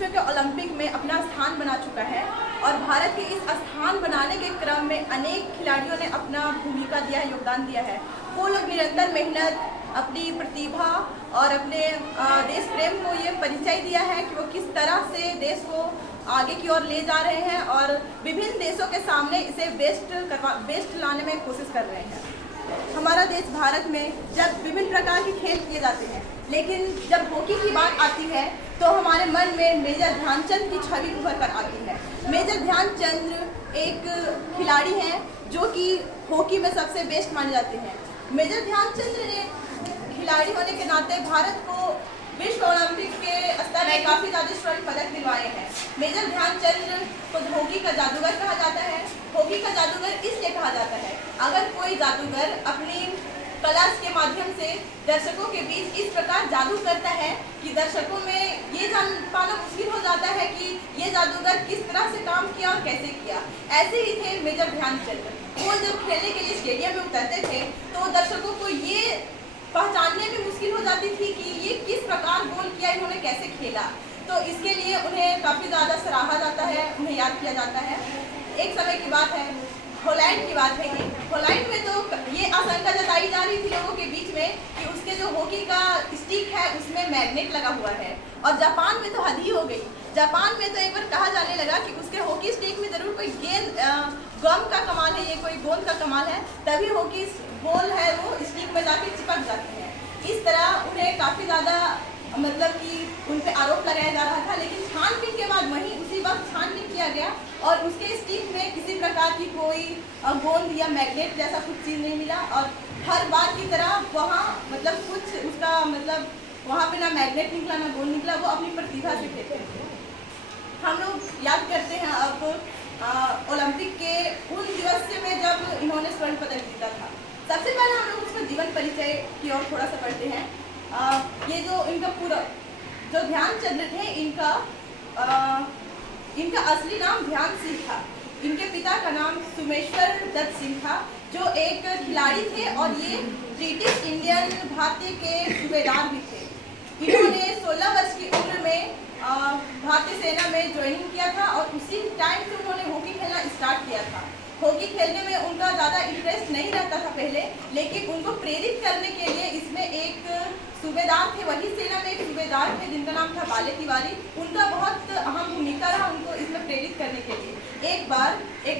विश्व के ओलंपिक में अपना स्थान बना चुका है और भारत के इस स्थान बनाने के क्रम में अनेक खिलाड़ियों ने अपना भूमिका दिया है, योगदान दिया है। वो लोग निरंतर मेहनत, अपनी प्रतिभा और अपने देश प्रेम को ये परिचय दिया है कि वो किस तरह से देश को आगे की ओर ले जा रहे हैं और विभिन्न देशों के सामने इसे बेस्ट लाने में कोशिश कर रहे हैं। हमारा देश भारत में जब विभिन्न प्रकार के खेल किए जाते हैं, लेकिन जब हॉकी की बात आती है तो हमारे मन में मेजर ध्यानचंद की छवि उभर कर आती है। मेजर ध्यानचंद एक खिलाड़ी हैं जो कि हॉकी में सबसे बेस्ट माने जाते हैं। मेजर ध्यानचंद ने खिलाड़ी होने के नाते भारत को विश्व ओलंपिक के स्तर में काफ़ी ज़्यादा स्वर्ण पदक दिलवाए हैं। मेजर ध्यानचंद को हॉकी का जादूगर कहा जाता है। हॉकी का जादूगर इसलिए कहा जाता है, अगर कोई जादूगर अपनी कला के माध्यम से दर्शकों के बीच इस प्रकार जादू करता है कि दर्शकों में ये जान पाना मुश्किल हो जाता है कि ये जादूगर किस तरह से काम किया और कैसे किया। ऐसे ही थे मेजर ध्यानचंद। वो जब खेलने के लिए स्टेडियम में उतरते थे तो दर्शकों को ये पहचानने में मुश्किल हो जाती थी कि ये किस प्रकार गोल किया, इन्होंने कैसे खेला। तो इसके लिए उन्हें काफ़ी ज़्यादा सराहा जाता है, उन्हें याद किया जाता है। एक समय की बात है, हॉलैंड की बात है कि हॉलैंड में तो ये आशंका जताई जा रही थी लोगों के बीच में कि उसके जो हॉकी का स्टिक है उसमें मैग्नेट लगा हुआ है। और जापान में तो हद ही हो गई। जापान में तो एक बार कहा जाने लगा कि उसके हॉकी स्टिक में ज़रूर कोई गम का कमाल है, ये कोई गोंद का कमाल है, तभी हॉकी बॉल है वो स्टिक में जाके चिपक जाती है। इस तरह उन्हें काफ़ी ज़्यादा मतलब कि उन पे आरोप लगाया जा रहा था, लेकिन छानबीन के बाद वहीं उसी वक्त छानबीन किया गया और उसके स्टिक में किसी प्रकार की कोई गोंद या मैग्नेट जैसा कुछ चीज़ नहीं मिला। और हर बार की तरह वहाँ मतलब कुछ उसका मतलब वहाँ पे ना मैग्नेट निकला ना गोंद निकला, वो अपनी प्रतिभा से खेलते थे। हम लोग याद करते हैं अब ओलंपिक के उन दिवस में जब इन्होंने स्वर्ण पदक जीता था। सबसे पहले हम लोग उसका जीवन परिचय की ओर थोड़ा सा पढ़ते हैं। ये जो इनका पूरा जो ध्यानचंद थे, इनका असली नाम ध्यान सिंह था। इनके पिता का नाम सुमेश्वर दत्त सिंह था जो एक खिलाड़ी थे और ये ब्रिटिश इंडियन भारतीय के सूबेदार भी थे। इन्होंने 16 वर्ष की उम्र में भारतीय सेना में ज्वाइनिंग किया था और उसी टाइम से उन्होंने हॉकी खेलना स्टार्ट किया था। हॉकी खेलने में उनका ज़्यादा इंटरेस्ट नहीं रहता था पहले, लेकिन उनको प्रेरित करने के लिए इसमें एक सूबेदार थे, वही सेना में एक सूबेदार थे जिनका नाम था बाले तिवारी। उनका बहुत अहम भूमिका रहा उनको इसमें प्रेरित करने के लिए। एक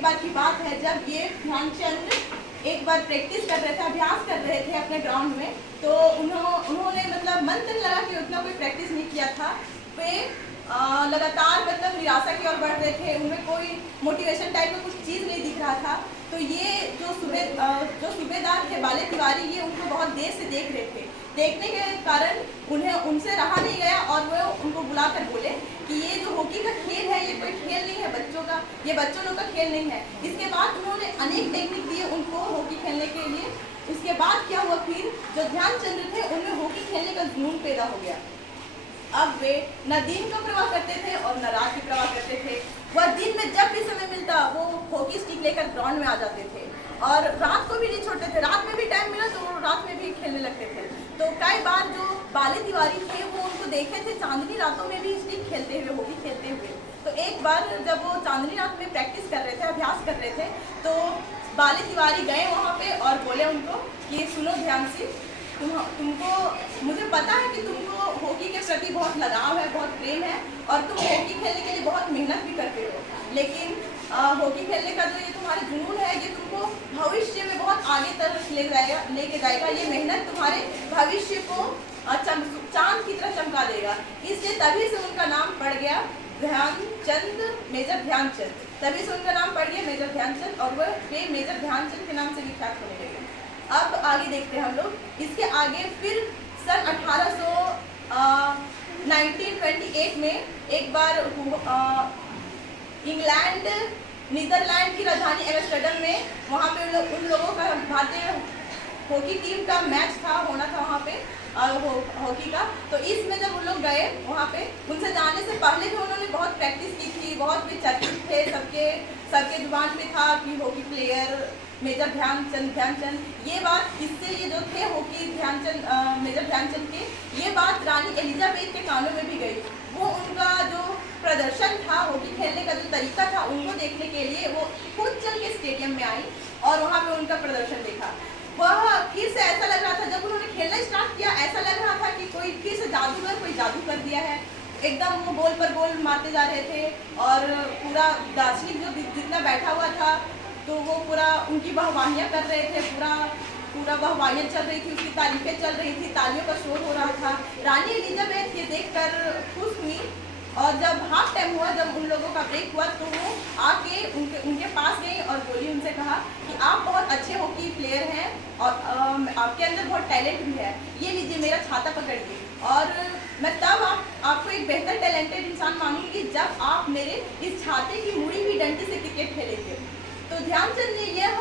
बार की बात है जब ये ध्यानचंद एक बार प्रैक्टिस कर रहे थे, अभ्यास कर रहे थे अपने ग्राउंड में, तो उन्होंने मतलब मन तक लगा कि उतना कोई प्रैक्टिस नहीं किया था। वे लगातार मतलब निराशा की ओर बढ़ रहे थे, उनमें कोई मोटिवेशन टाइप का कुछ चीज़ नहीं दिख रहा था। तो ये जो सूबेदार थे बाले तिवारी, ये उनको बहुत देर से देख रहे थे। देखने के कारण उन्हें उनसे रहा नहीं गया और वो उनको बुलाकर बोले कि ये जो हॉकी का खेल है ये कोई खेल नहीं है बच्चों का, ये बच्चों लोग का खेल नहीं है। इसके बाद उन्होंने अनेक टेक्निक दिए उनको हॉकी खेलने के लिए। उसके बाद क्या हुआ, फिर जो ध्यानचंद थे उनमें हॉकी खेलने का जुनून पैदा हो गया। अब वे न दिन का प्रवाह करते थे और न रात की प्रवाह करते थे। वह दिन में जब भी समय मिलता वो हॉकी स्टिक लेकर ग्राउंड में आ जाते थे और रात को भी नहीं छोड़ते थे। रात में भी टाइम मिला तो वो रात में भी खेलने लगते थे। तो कई बार जो बाले तिवारी थे वो उनको देखे थे चांदनी रातों में भी स्टिक खेलते हुए, हॉकी खेलते हुए। तो एक बार जब वो चांदनी रात में प्रैक्टिस कर रहे थे, अभ्यास कर रहे थे, तो बाले तिवारी गए वहाँ पे और बोले उनको कि सुनो ध्यान से, तुमको मुझे पता है कि तुमको हॉकी के प्रति बहुत लगाव है, बहुत प्रेम है और तुम हॉकी खेलने के लिए बहुत मेहनत भी करते हो, लेकिन हॉकी खेलने का जो ये तुम्हारा जुनून है ये तुमको भविष्य में बहुत आगे तक लेके जाएगा। ये मेहनत तुम्हारे भविष्य को चांद की तरह चमका देगा। इसलिए तभी से उनका नाम पड़ गया ध्यानचंद, मेजर ध्यानचंद। तभी से उनका नाम पड़ गया मेजर ध्यानचंद और वह मेजर ध्यानचंद के नाम से विख्यात होने लगे। अब आगे देखते हैं हम लोग। इसके आगे फिर सन 1928 में एक बार इंग्लैंड नीदरलैंड की राजधानी एम्स्टर्डम में वहाँ पे उन लोगों का भारतीय हॉकी टीम का मैच होना था वहाँ पे हॉकी का। तो इसमें जब उन लोग गए वहाँ पे, उनसे जाने से पहले भी उन्होंने बहुत प्रैक्टिस की थी, बहुत भी चर्चित थे, सबके जुबान में था कि हॉकी प्लेयर मेजर ध्यानचंद। ये बात इससे ये जो थे हॉकी मेजर ध्यानचंद के, ये बात रानी एलिजाबेथ के कानों में भी गई। वो उनका जो उनको देखने के लिए वो खुद चल के स्टेडियम में आई और वहाँ पे उनका प्रदर्शन देखा। वह फिर से ऐसा लग रहा था, जब उन्होंने खेलना स्टार्ट किया ऐसा लग रहा था कि कोई फिर से जादूगर कोई जादू कर दिया है। एकदम वो गोल पर गोल मारते जा रहे थे और पूरा दार्शनिक जो जितना बैठा हुआ था तो वो पूरा उनकी वाहवाहियाँ कर रहे थे, पूरा वाहवाहियाँ चल रही थी, उसकी तारीफें चल रही थी, तालियों का शोर हो रहा था। रानी एलिजाबेथ ये देखकर खुश हुई और जब हाफ टाइम हुआ, जब उन लोगों का ब्रेक हुआ तो वो आके उनके पास गई और बोली, उनसे कहा कि आप बहुत अच्छे हॉकी प्लेयर हैं और आपके अंदर बहुत टैलेंट भी है, ये लीजिए मेरा छाता पकड़िए और मैं तब आपको एक बेहतर टैलेंटेड इंसान मानूंगी जब आप मेरे इस छाते की मुड़ी हुई डंडी से क्रिकेट खेलेंगे। तो ध्यानचंद ने यह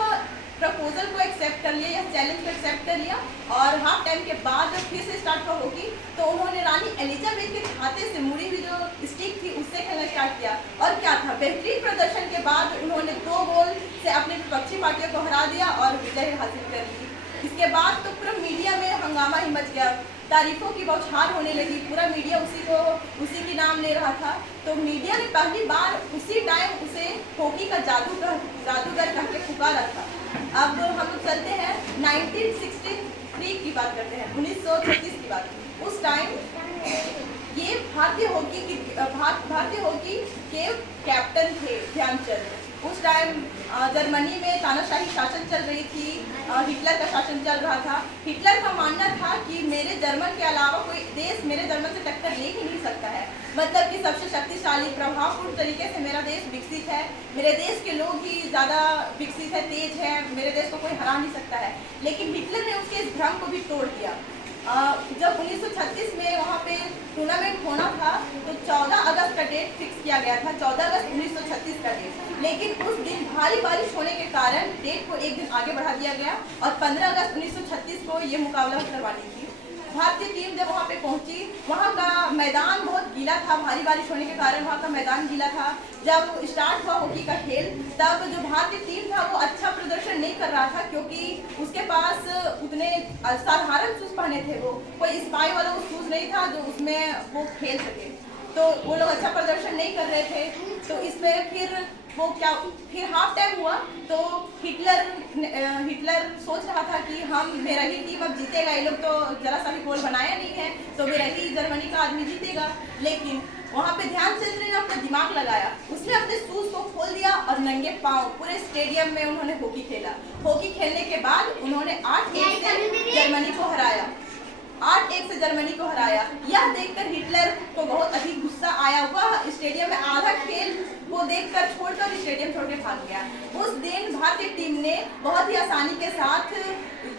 प्रपोजल को एक्सेप्ट कर लिया, यह चैलेंज को एक्सेप्ट कर लिया और हाफ टाइम के बाद जब फिर से स्टार्ट हुआ हॉकी तो उन्होंने रानी एलिजाबेथ के छाते से मुड़ी हुई जो स्टिक थी उससे खेलना स्टार्ट किया और क्या था, बेहतरीन प्रदर्शन के बाद उन्होंने 2 गोल से अपने विपक्षी पार्टियों को हरा दिया और विजय हासिल कर ली। इसके बाद तो पूरा मीडिया में हंगामा ही मच गया, तारीफों की बौछार होने लगी, पूरा मीडिया उसी की नाम ले रहा था। तो मीडिया ने पहली बार उसी टाइम उसे हॉकी का जादूगर कह के पुकारा था। अब हम लोग चलते हैं 1963 की बात करते हैं, 1936 की बात। उस टाइम ये भारतीय हॉकी के कैप्टन थे ध्यानचंद। उस टाइम जर्मनी में तानाशाही शासन चल रही थी, हिटलर का शासन चल रहा था। हिटलर का मानना था कि मेरे जर्मन के अलावा कोई देश मेरे जर्मन से टक्कर ले ही नहीं सकता है, मतलब कि सबसे शक्तिशाली प्रभावपूर्ण तरीके से मेरा देश विकसित है, मेरे देश के लोग ही ज़्यादा विकसित है, तेज है, मेरे देश को कोई हरा नहीं सकता है। लेकिन हिटलर ने उसके इस भ्रम को भी तोड़ दिया। जब 1936 में वहाँ पे टूर्नामेंट होना था तो 14 अगस्त का डेट फिक्स किया गया था, 14 अगस्त 1936 का डेट। लेकिन उस दिन भारी बारिश होने के कारण डेट को एक दिन आगे बढ़ा दिया गया और 15 अगस्त 1936 को ये मुकाबला करवानी थी। भारतीय टीम जब वहाँ पे पहुँची, वहाँ का मैदान बहुत गीला था, भारी बारिश होने के कारण वहाँ का मैदान गीला था। जब स्टार्ट हुआ हॉकी का खेल तब जो भारतीय टीम था वो अच्छा प्रदर्शन नहीं कर रहा था क्योंकि उसके पास उतने साधारण शूज पहने थे, वो कोई स्पाई वाला वो शूज नहीं था जो उसमें वो खेल सके, तो वो लोग अच्छा प्रदर्शन नहीं कर रहे थे। तो इस पर फिर हाफ टाइम हुआ तो हिटलर सोच रहा था कि मेरा ही टीम अब जीतेगा, ये लोग तो जरा सा भी गोल बनाया नहीं है तो मेरा ही जर्मनी का आदमी जीतेगा। लेकिन वहाँ पे ध्यानचंद ने अपना दिमाग लगाया, उसने अपने शूज को खोल दिया और नंगे पांव पूरे स्टेडियम में उन्होंने हॉकी खेला। हॉकी खेलने के बाद उन्होंने 8-1 से जर्मनी को हराया, 8-1 से जर्मनी को हराया। यह देखकर हिटलर को बहुत अधिक गुस्सा आया, वह स्टेडियम में आधा खेल वो देखकर छोड़कर स्टेडियम छोड़ के भाग गया। उस दिन भारतीय टीम ने बहुत ही आसानी के साथ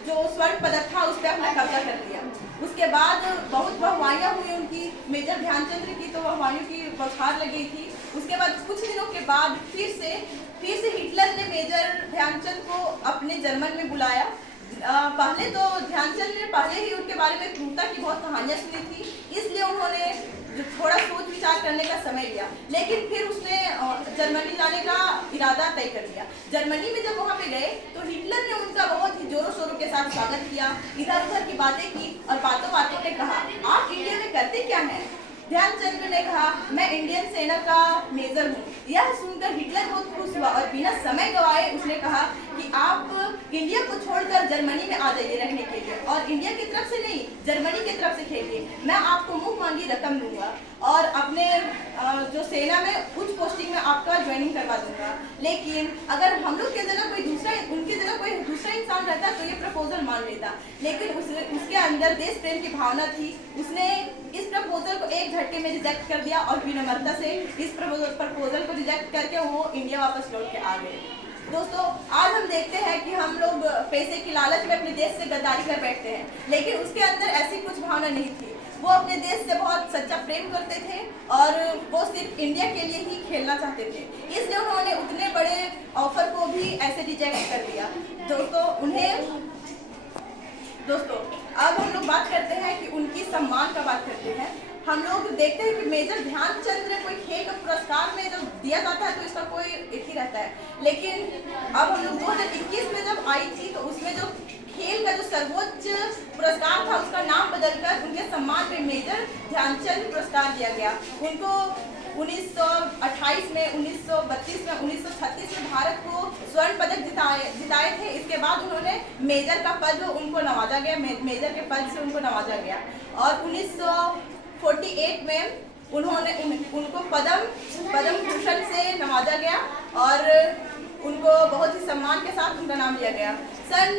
जो स्वर्ण पदक था उस पर अपना कब्जा कर लिया। उसके बाद बहुत वाहवाहियाँ हुई उनकी, मेजर ध्यानचंद की तो वाहवाहियों की बौछार लग गई थी। उसके बाद कुछ दिनों के बाद फिर से हिटलर ने मेजर ध्यानचंद को अपने जर्मन में बुलाया। पहले तो ध्यानचंद ने पहले ही उनके बारे में क्रूरता की बहुत कहानियाँ सुनी थी, इसलिए उन्होंने थोड़ा सोच विचार करने का समय लिया, लेकिन फिर उसने जर्मनी जाने का इरादा तय कर लिया। जर्मनी में जब वहाँ पे गए तो हिटलर ने उनका बहुत ही जोरों शोरों के साथ स्वागत किया, इधर उधर की बातें की और बातों बातों में कहा, आप इंडिया में करते क्या हैं? ध्यानचंद ने कहा, मैं इंडियन सेना का मेजर हूँ। यह सुनकर हिटलर बहुत खुश हुआ और बिना समय गवाए उसने कहा कि आप इंडिया को छोड़कर जर्मनी में आ जाइए रहने के लिए और इंडिया की तरफ से नहीं जर्मनी की तरफ से खेलिए, मैं आपको मुंह मांगी रकम दूंगा और अपने जो सेना में उच्च पोस्टिंग में आपका ज्वाइनिंग करवा दूंगा। लेकिन अगर हम लोग की जगह उनकी जगह कोई दूसरा इंसान रहता तो ये प्रपोजल मान लेता, लेकिन उसके अंदर देश प्रेम की भावना थी। उसने इस प्रपोजल को एक झटके में रिजेक्ट कर दिया और विनम्रता से इस प्रपोजल को रिजेक्ट करके वो इंडिया वापस लौट के आ गए। दोस्तों, आज हम देखते हैं कि हम लोग पैसे की लालच में अपने देश से गद्दारी कर बैठते हैं, लेकिन उसके अंदर ऐसी कुछ भावना नहीं थी। वो अपने देश से बहुत सच्चा प्रेम करते थे और वो सिर्फ इंडिया के लिए ही खेलना चाहते थे, इसलिए उन्होंने उतने बड़े ऑफर को भी ऐसे रिजेक्ट कर दिया। दोस्तों अब हम लोग बात करते हैं कि उनकी सम्मान का बात करते हैं। हम लोग देखते हैं कि मेजर ध्यानचंद ने कोई खेल का पुरस्कार में जब दिया जाता है तो इसका कोई एक ही रहता है, लेकिन अब हम लोग 2021 में जब आई थी तो उसमें जो खेल का जो सर्वोच्च पुरस्कार था उसका नाम बदलकर उनके सम्मान में मेजर ध्यानचंद पुरस्कार दिया गया। उनको 1928 में, 1932 में, 1936 में भारत को स्वर्ण पदक जिताए थे। इसके बाद उन्होंने मेजर का पद उनको नवाजा गया, मेजर के पद से उनको नवाजा गया। और 1948 में उनको पद्म भूषण से नवाजा गया और उनको बहुत ही सम्मान के साथ उनका नाम लिया गया। सन